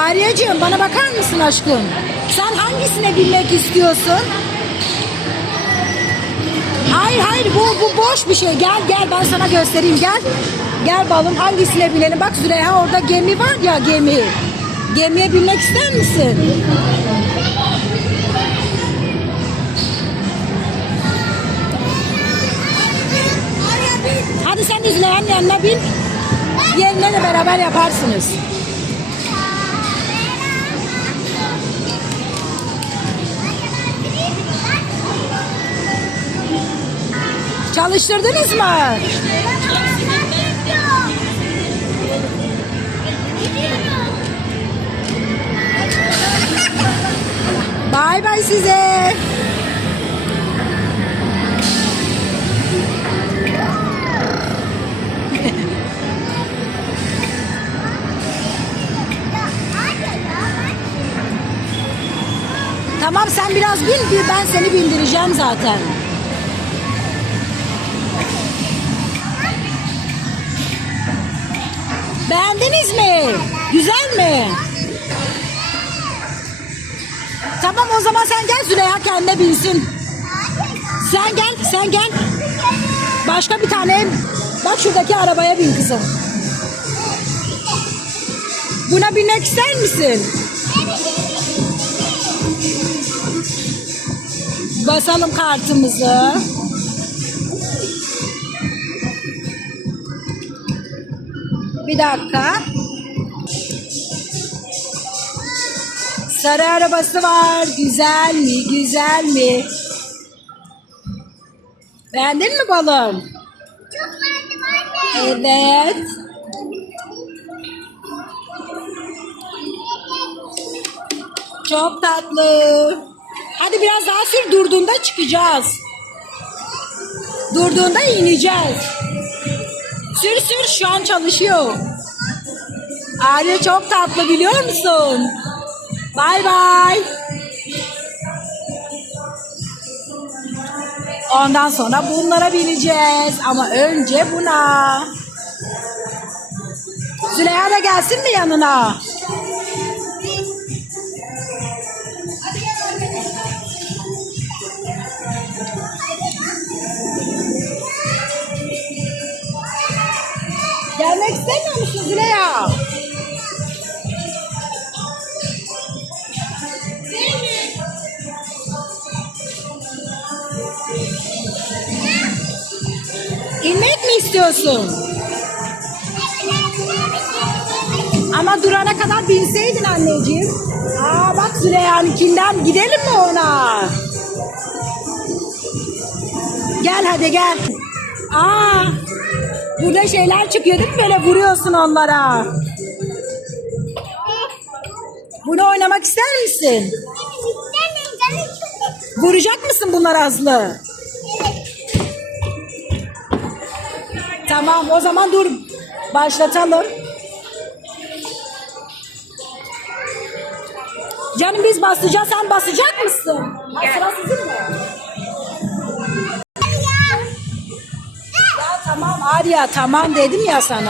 Aryacığım bana bakar mısın aşkım? Sen hangisine binmek istiyorsun? Hayır hayır bu, bu boş bir şey. Gel gel ben sana göstereyim gel. Gel balım hangisine binelim? Bak Züleyha orada gemi var ya gemi. Gemiye binmek ister misin? Hadi sen de Züleyha'nın yanına bin. Yerine de beraber yaparsınız. Çalıştırdınız mı? Bay bay size. Tamam sen biraz bin, ben seni bindireceğim zaten. Beğendiniz mi? Güzel mi? Tamam o zaman sen gel Züleyha kendine binsin. Sen gel, sen gel. Başka bir tane bak şuradaki arabaya bin kızım. Buna binmek ister misin? Basalım kartımızı. Bir dakika. Sarı arabası var. Güzel mi? Güzel mi? Beğendin mi balım? Evet. Çok tatlı. Hadi biraz daha sür durduğunda çıkacağız. Durduğunda ineceğiz. Sür sür şu an çalışıyor. Arya çok tatlı biliyor musun? Bay bay. Ondan sonra bunlara bineceğiz. Ama önce buna. Züleyha da gelsin mi yanına? Gelmek istemiyor musun Züleyha? İnmek mi istiyorsun? Ama durana kadar binseydin anneciğim. Aa bak Züleyha'nınkinden gidelim mi ona? Gel hadi gel. Aa burada şeyler çıkıyor değil mi? Böyle vuruyorsun onlara. Bunu oynamak ister misin? Vuracak mısın bunlar Azlı? Tamam o zaman dur. Başlatalım. Canım biz basacağız sen basacak mısın? Ha, sıra sizin mi? Ya tamam Arya tamam dedim ya sana.